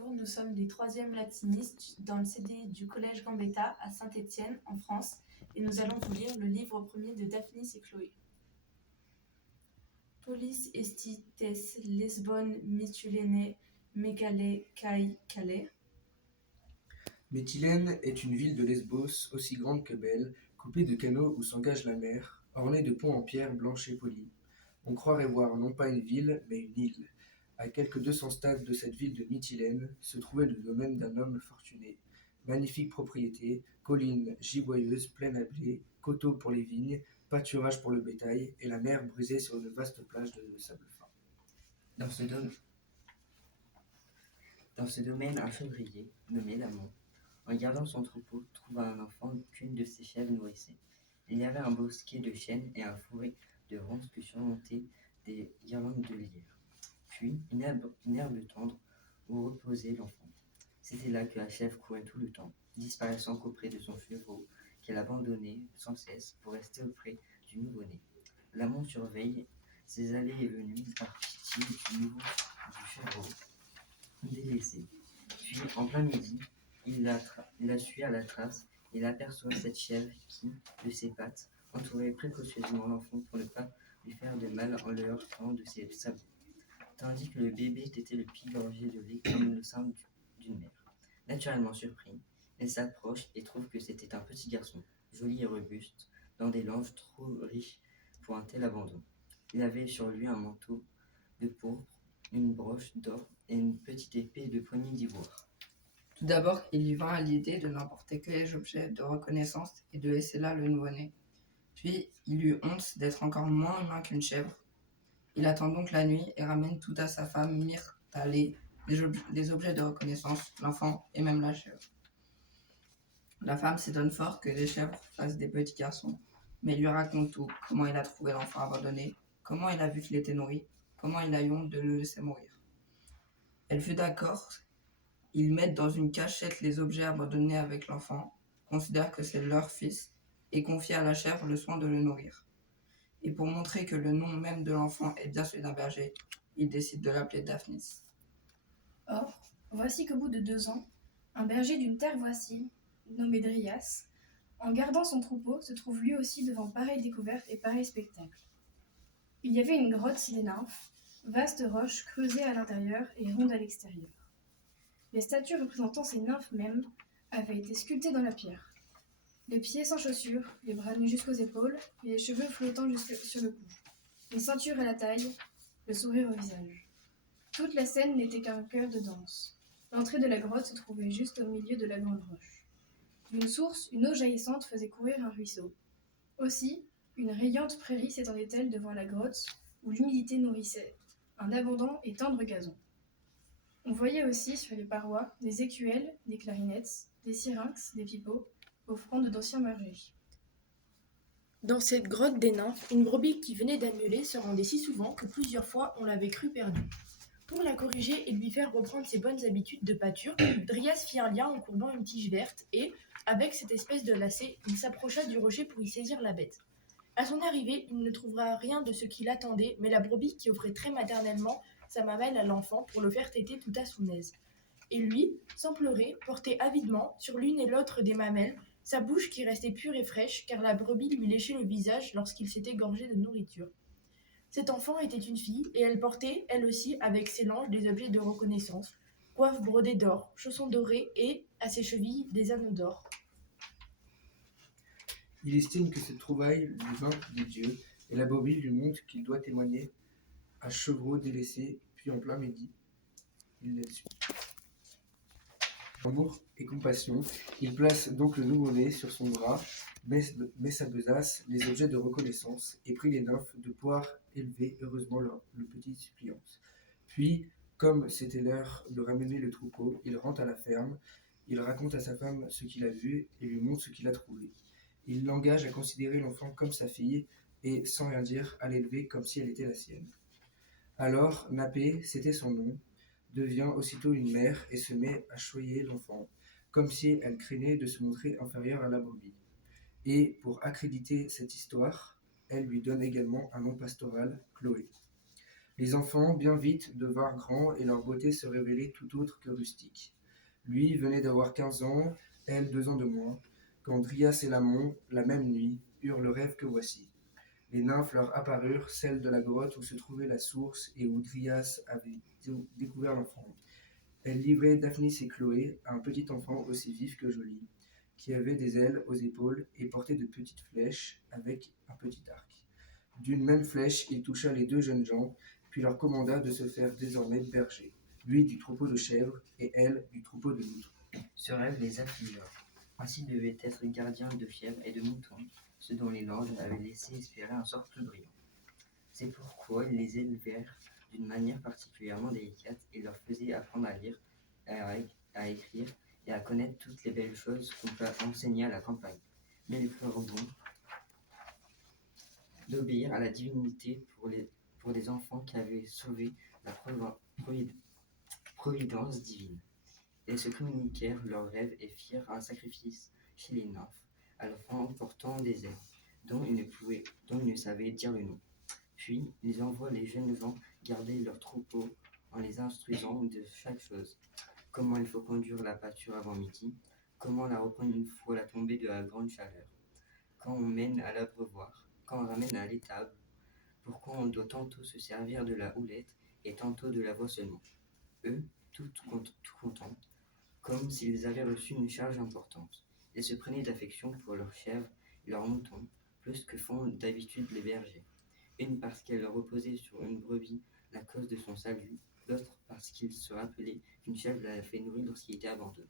Bonjour, nous sommes les troisièmes latinistes dans le CD du Collège Gambetta à Saint-Étienne, en France, et nous allons vous lire le livre premier de Daphnis et Chloé. Polis estites Lesbon Mytilene megale kai Calais. Mytilène est une ville de Lesbos, aussi grande que belle, coupée de canaux où s'engage la mer, ornée de ponts en pierre blanche et polie. On croirait voir non pas une ville, mais une île. À quelques 200 stades de cette ville de Mytilène se trouvait le domaine d'un homme fortuné. Magnifique propriété, collines giboyeuses pleines à blé, coteaux pour les vignes, pâturage pour le bétail, et la mer brisée sur une vaste plage de sable fin. Dans ce domaine, un chevrier, nommé Lamont, en gardant son troupeau, trouva un enfant qu'une de ses chèvres nourrissait. Il y avait un bosquet de chênes et un fourré de ronces que surmontaient des guirlandes de lierre, puis une herbe tendre où reposait l'enfant. C'était là que la chèvre courait tout le temps, disparaissant qu'auprès de son chevreau, qu'elle abandonnait sans cesse pour rester auprès du nouveau-né. Lamont surveille ses allées et venues par pitié du chevreau délaissé. Puis, en plein midi, il la suit à la trace et il aperçoit cette chèvre qui, de ses pattes, entourait précautionneusement l'enfant pour ne pas lui faire de mal en le heurtant de ses sabots, tandis que le bébé tétait le pied gorgé de lait comme le sein d'une mère. Naturellement surpris, elle s'approche et trouve que c'était un petit garçon, joli et robuste, dans des langes trop riches pour un tel abandon. Il avait sur lui un manteau de pourpre, une broche d'or et une petite épée de poignée d'ivoire. Tout d'abord, il lui vint à l'idée de n'emporter que les objets de reconnaissance et de laisser là le nouveau-né. Puis, il eut honte d'être encore moins humain qu'une chèvre. Il attend donc la nuit et ramène tout à sa femme Myrtalée, les objets de reconnaissance, l'enfant et même la chèvre. La femme s'étonne fort que les chèvres fassent des petits garçons, mais il lui raconte tout, comment il a trouvé l'enfant abandonné, comment il a vu qu'il était nourri, comment il a eu honte de le laisser mourir. Elle fut d'accord. Ils mettent dans une cachette les objets abandonnés avec l'enfant, considèrent que c'est leur fils et confient à la chèvre le soin de le nourrir. Et pour montrer que le nom même de l'enfant est bien celui d'un berger, ils décident de l'appeler Daphnis. Or, voici qu'au bout de 2 ans, un berger d'une terre voisine, nommé Dryas, en gardant son troupeau, se trouve lui aussi devant pareille découverte et pareil spectacle. Il y avait une grotte sous les nymphes, vaste roche creusée à l'intérieur et ronde à l'extérieur. Les statues représentant ces nymphes mêmes avaient été sculptées dans la pierre. Les pieds sans chaussures, les bras nus jusqu'aux épaules et les cheveux flottant jusque sur le cou. Une ceinture à la taille, le sourire au visage. Toute la scène n'était qu'un chœur de danse. L'entrée de la grotte se trouvait juste au milieu de la grande roche. D'une source, une eau jaillissante faisait courir un ruisseau. Aussi, une rayante prairie s'étendait-elle devant la grotte où l'humidité nourrissait un abondant et tendre gazon. On voyait aussi sur les parois des écuelles, des clarinettes, des syrinx, des pipeaux, offrandes d'anciens bergers. Dans cette grotte des nymphes, une brebis qui venait d'annuler se rendait si souvent que plusieurs fois on l'avait crue perdue. Pour la corriger et lui faire reprendre ses bonnes habitudes de pâture, Dryas fit un lien en courbant une tige verte et, avec cette espèce de lacet, il s'approcha du rocher pour y saisir la bête. À son arrivée, il ne trouva rien de ce qui l'attendait, mais la brebis qui offrait très maternellement sa mamelle à l'enfant pour le faire téter tout à son aise. Et lui, sans pleurer, portait avidement, sur l'une et l'autre des mamelles, sa bouche qui restait pure et fraîche, car la brebis lui léchait le visage lorsqu'il s'était gorgé de nourriture. Cette enfant était une fille, et elle portait, elle aussi, avec ses langes, des objets de reconnaissance, coiffe brodée d'or, chaussons dorés et, à ses chevilles, des anneaux d'or. Il estime que cette trouvaille lui vint des dieux, et la brebis lui montre qu'il doit témoigner à chevreau délaissé, puis en plein midi, il la suit. Amour et compassion, il place donc le nouveau-né sur son bras, met sa besace, les objets de reconnaissance, et prie les nymphes de pouvoir élever heureusement le petit suppliance. Puis, comme c'était l'heure de ramener le troupeau, il rentre à la ferme, il raconte à sa femme ce qu'il a vu et lui montre ce qu'il a trouvé. Il l'engage à considérer l'enfant comme sa fille et, sans rien dire, à l'élever comme si elle était la sienne. Alors, Napé, c'était son nom, devient aussitôt une mère et se met à choyer l'enfant, comme si elle craignait de se montrer inférieure à la brebis. Et, pour accréditer cette histoire, elle lui donne également un nom pastoral, Chloé. Les enfants, bien vite, devinrent grands et leur beauté se révélait tout autre que rustique. Lui venait d'avoir 15 ans, elle 2 ans de moins, quand Dryas et Lamon, la même nuit, eurent le rêve que voici. Les nymphes leur apparurent, celles de la grotte où se trouvait la source et où Dryas avait découvert l'enfant. Elles livraient Daphnis et Chloé à un petit enfant aussi vif que joli, qui avait des ailes aux épaules et portait de petites flèches avec un petit arc. D'une même flèche, il toucha les 2 jeunes gens, puis leur commanda de se faire désormais bergers, lui du troupeau de chèvres et elle du troupeau de moutons. Ce rêve les affligea. Ainsi devaient être gardiens de chèvres et de moutons, ceux dont les langes avaient laissé espérer un sort plus brillant. C'est pourquoi ils les élevèrent d'une manière particulièrement délicate et leur faisaient apprendre à lire, à écrire et à connaître toutes les belles choses qu'on peut enseigner à la campagne. Mais ils furent bons d'obéir à la divinité pour des enfants qui avaient sauvé la providence divine. Ils se communiquèrent leurs rêves et firent un sacrifice chez les nymphes, à l'enfant portant des ailes, dont ils ne savaient dire le nom. Puis, ils envoient les jeunes gens garder leur troupeau en les instruisant de chaque chose. Comment il faut conduire la pâture avant midi, comment la reprendre une fois la tombée de la grande chaleur, quand on mène à l'abreuvoir, quand on ramène à l'étable, pourquoi on doit tantôt se servir de la houlette et tantôt de la voix seulement. Eux, tout contents, comme s'ils avaient reçu une charge importante. Ils se prenaient d'affection pour leurs chèvres et leurs moutons, plus que font d'habitude les bergers. Une parce qu'elle reposait sur une brebis la cause de son salut, l'autre parce qu'il se rappelait qu'une chèvre l'avait fait nourrir lorsqu'il était abandonné.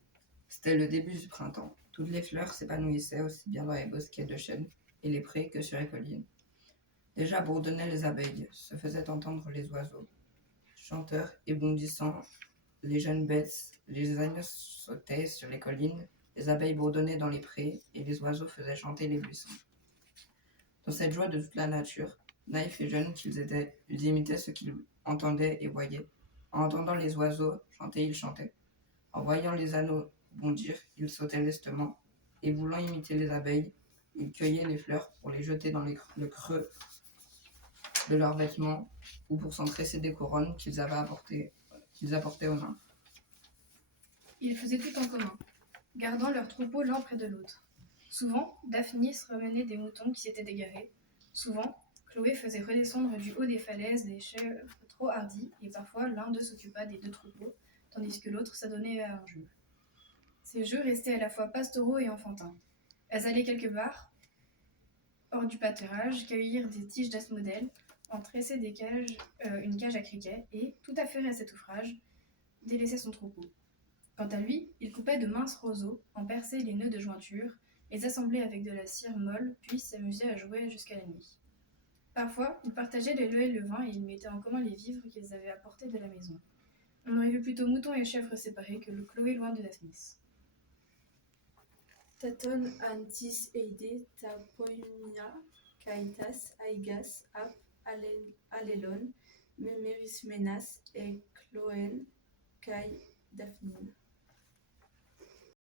C'était le début du printemps. Toutes les fleurs s'épanouissaient aussi bien dans les bosquets de chênes et les prés que sur les collines. Déjà bourdonnaient les abeilles, se faisaient entendre les oiseaux. Chanteurs et bondissants, les jeunes bêtes, les agneaux sautaient sur les collines, les abeilles bourdonnaient dans les prés et les oiseaux faisaient chanter les buissons. Dans cette joie de toute la nature, naïfs et jeunes qu'ils étaient, ils imitaient ce qu'ils entendaient et voyaient. En entendant les oiseaux chanter, ils chantaient. En voyant les anneaux bondir, ils sautaient lestement, et voulant imiter les abeilles, ils cueillaient les fleurs pour les jeter dans le creux de leurs vêtements ou pour s'en tresser des couronnes qu'ils apportaient aux nymphes. Ils faisaient tout en commun, gardant leurs troupeaux l'un près de l'autre. Souvent, Daphnis ramenait des moutons qui s'étaient égarés. Souvent, Chloé faisait redescendre du haut des falaises des chèvres trop hardis, et parfois l'un d'eux s'occupa des 2 troupeaux, tandis que l'autre s'adonnait à un jeu. Ces jeux restaient à la fois pastoraux et enfantins. Elles allaient quelque part, hors du pâturage, cueillir des tiges d'asmodèle, en tresser une cage à criquets, et, tout affairé à cet ouvrage, délaissait son troupeau. Quant à lui, il coupait de minces roseaux, en perçait les nœuds de jointure, les assemblait avec de la cire molle, puis s'amusait à jouer jusqu'à la nuit. Parfois, ils partageaient le lait et le vin et ils mettaient en commun les vivres qu'ils avaient apportés de la maison. On aurait vu plutôt moutons et chèvres séparés que le Chloé loin de Daphnis. Taton antis eide ta poimia, kaitas, aigas, ap, alelon, memerismenas et Chloen, kai Daphnin.